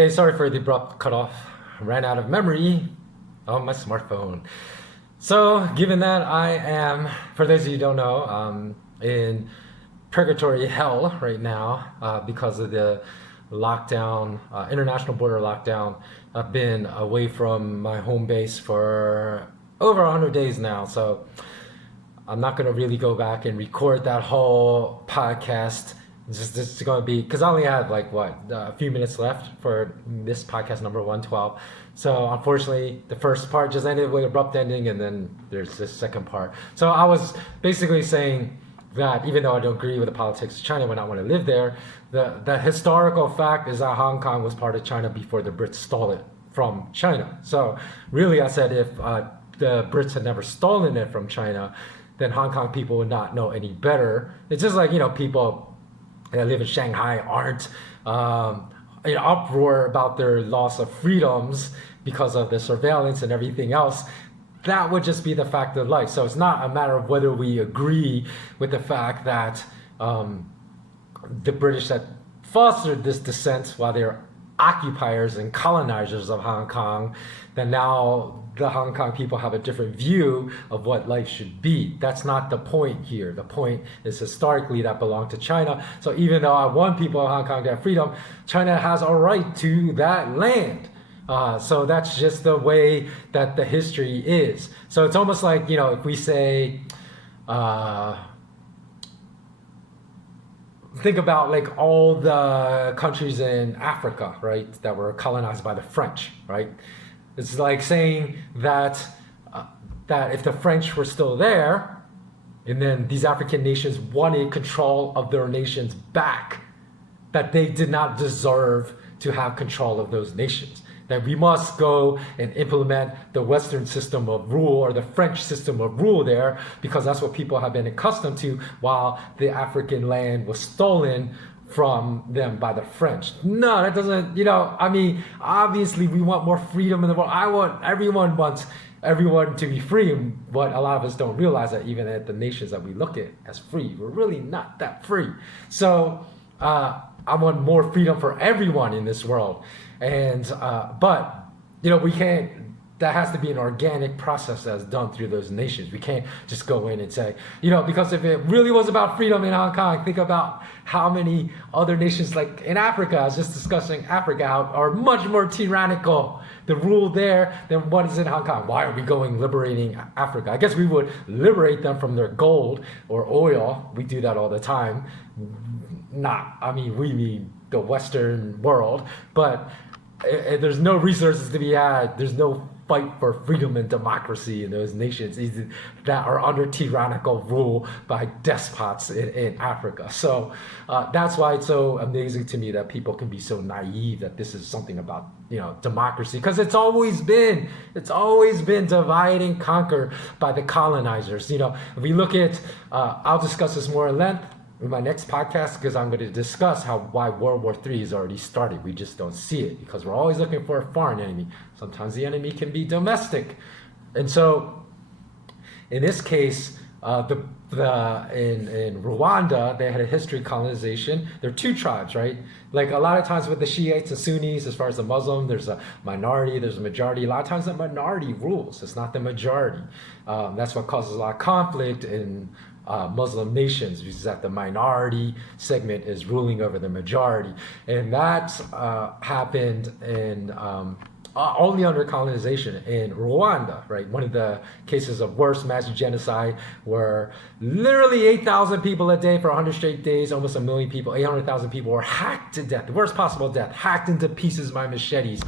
Hey, sorry for the abrupt cutoff. Ran out of memory on my smartphone. So, given that I am, for those of you who don't know, in purgatory hell right now because of the lockdown, international border lockdown. I've been away from my home base for over 100 days now. So, I'm not going to really go back and record that whole podcast. It's going to be, because I only have like a few minutes left for this podcast number 112. So unfortunately, the first part just ended with an abrupt ending, and then there's this second part. So I was basically saying that even though I don't agree with the politics of China when I want to live there, the historical fact is that Hong Kong was part of China before the Brits stole it from China. So really, I said if the Brits had never stolen it from China, then Hong Kong people would not know any better. It's just like, people that live in Shanghai aren't in uproar about their loss of freedoms because of the surveillance and everything else. That would just be the fact of life. So it's not a matter of whether we agree with the fact that the British had fostered this dissent while they're occupiers and colonizers of Hong Kong, then now the Hong Kong people have a different view of what life should be. That's not the point here. The point is historically that belonged to China. So even though I want people in Hong Kong to have freedom, China has a right to that land. So that's just the way that the history is. So it's almost like, if we say, think about like all the countries in Africa, right, that were colonized by the French, right? It's like saying that that if the French were still there, and then these African nations wanted control of their nations back, that they did not deserve to have control of those nations. That we must go and implement the Western system of rule or the French system of rule there, because that's what people have been accustomed to while the African land was stolen from them by the French. No, that doesn't, obviously we want more freedom in the world. Everyone wants everyone to be free, but a lot of us don't realize that even at the nations that we look at as free, we're really not that free. So I want more freedom for everyone in this world. And but we can't, that has to be an organic process that's done through those nations. We can't just go in and say, because if it really was about freedom in Hong Kong, think about how many other nations, like in Africa, I was just discussing Africa, are much more tyrannical, the rule there, than what is in Hong Kong. Why are we going liberating Africa? I guess we would liberate them from their gold or oil. We do that all the time. We mean the Western world, but there's no resources to be had. There's no fight for freedom and democracy in those nations that are under tyrannical rule by despots in Africa. So that's why it's so amazing to me that people can be so naive that this is something about democracy, because it's always been divide and conquer by the colonizers. If we look at, I'll discuss this more in length in my next podcast, because I'm going to discuss why World War III has already started. We just don't see it because we're always looking for a foreign enemy. Sometimes the enemy can be domestic. And so in this case, in Rwanda, they had a history of colonization. There are two tribes, right? Like a lot of times with the Shiites and Sunnis, as far as the Muslim, there's a minority, there's a majority. A lot of times the minority rules. It's not the majority. That's what causes a lot of conflict in Muslim nations, because that the minority segment is ruling over the majority. And that happened in only under colonization in Rwanda, right? One of the cases of worst mass genocide, where literally 8,000 people a day for 100 straight days, almost a million people, 800,000 people were hacked to death, the worst possible death, hacked into pieces by machetes.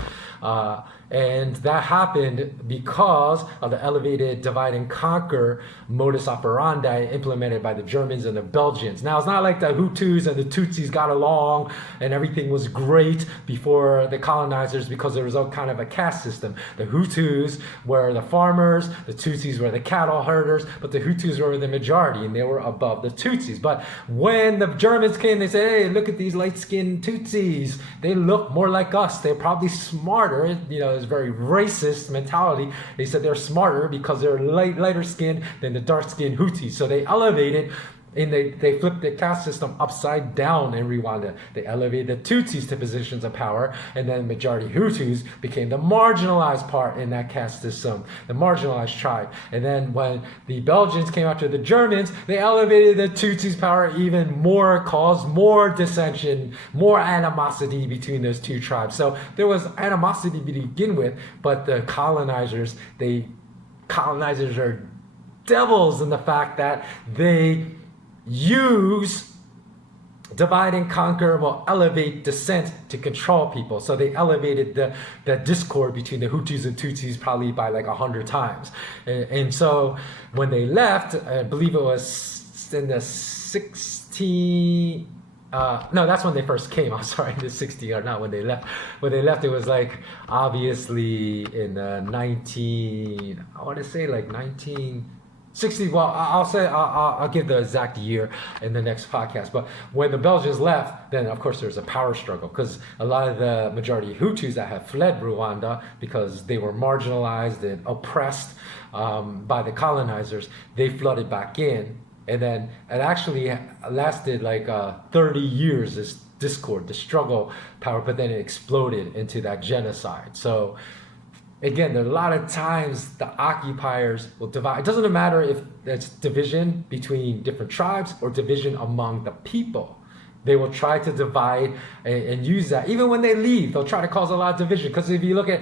And that happened because of the elevated divide and conquer modus operandi implemented by the Germans and the Belgians. Now, it's not like the Hutus and the Tutsis got along and everything was great before the colonizers, because there was all kind of a caste system. The Hutus were the farmers, the Tutsis were the cattle herders, but the Hutus were the majority and they were above the Tutsis. But when the Germans came, they said, hey, look at these light-skinned Tutsis. They look more like us. They're probably smarter. It's very racist mentality. They said they're smarter because they're lighter skinned than the dark skinned Houthis. So they elevated And they flipped the caste system upside down in Rwanda. They elevated the Tutsis to positions of power, and then majority Hutus became the marginalized part in that caste system, the marginalized tribe. And then when the Belgians came after the Germans, they elevated the Tutsis' power even more, caused more dissension, more animosity between those two tribes. So there was animosity to begin with, but the colonizers are devils in the fact that they use divide and conquer, will elevate dissent to control people. So they elevated the discord between the Hutus and Tutsis probably by like 100 times. And so when they left, I believe it was in the 16... no, that's when they first came. I'm sorry, the 60 or not when they left. When they left, it was like obviously in 19... I want to say like 1960. Well, I'll give the exact year in the next podcast. But when the Belgians left, then of course there's a power struggle because a lot of the majority Hutus that had fled Rwanda because they were marginalized and oppressed by the colonizers, they flooded back in. And then it actually lasted like 30 years, this discord, the struggle power, but then it exploded into that genocide. So again, there are a lot of times the occupiers will divide. It doesn't matter if it's division between different tribes or division among the people. They will try to divide and use that. Even when they leave, they'll try to cause a lot of division. Because if you look at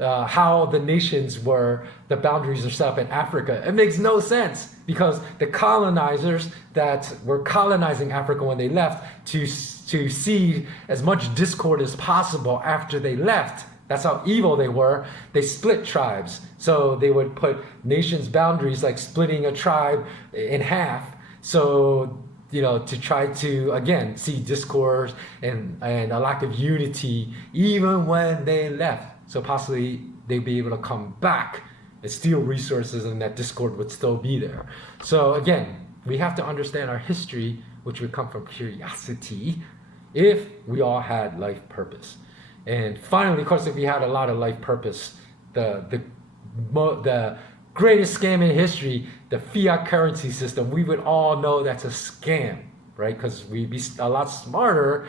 how the nations were, the boundaries are set up in Africa, it makes no sense. Because the colonizers that were colonizing Africa when they left to seed as much discord as possible after they left. That's how evil they were. They split tribes. So they would put nations' boundaries like splitting a tribe in half. So to try to, again, see discord and a lack of unity even when they left. So possibly they'd be able to come back and steal resources and that discord would still be there. So again, we have to understand our history, which would come from curiosity, if we all had life purpose. And finally, of course, if we had a lot of life purpose, the greatest scam in history, the fiat currency system, we would all know that's a scam, right? Because we'd be a lot smarter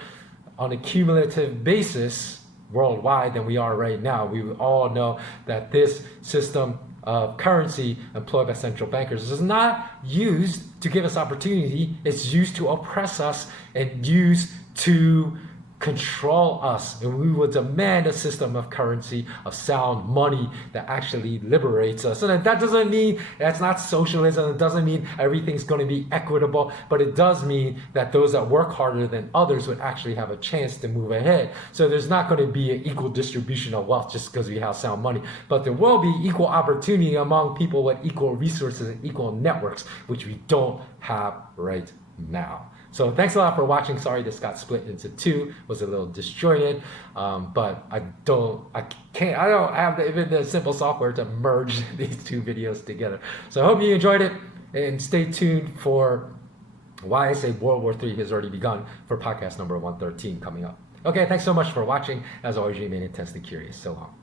on a cumulative basis worldwide than we are right now. We would all know that this system of currency employed by central bankers is not used to give us opportunity. It's used to oppress us and used to control us, and we will demand a system of currency, of sound money that actually liberates us. And that doesn't mean that's not socialism. It doesn't mean everything's going to be equitable, but it does mean that those that work harder than others would actually have a chance to move ahead. So there's not going to be an equal distribution of wealth just because we have sound money, but there will be equal opportunity among people with equal resources and equal networks, which we don't have right now. So thanks a lot for watching. Sorry this got split into two, was a little disjointed, but I don't have even the simple software to merge these two videos together. So I hope you enjoyed it, and stay tuned for why I say World War III has already begun for podcast number 113 coming up. Okay, thanks so much for watching. As always, remain intensely curious. So long.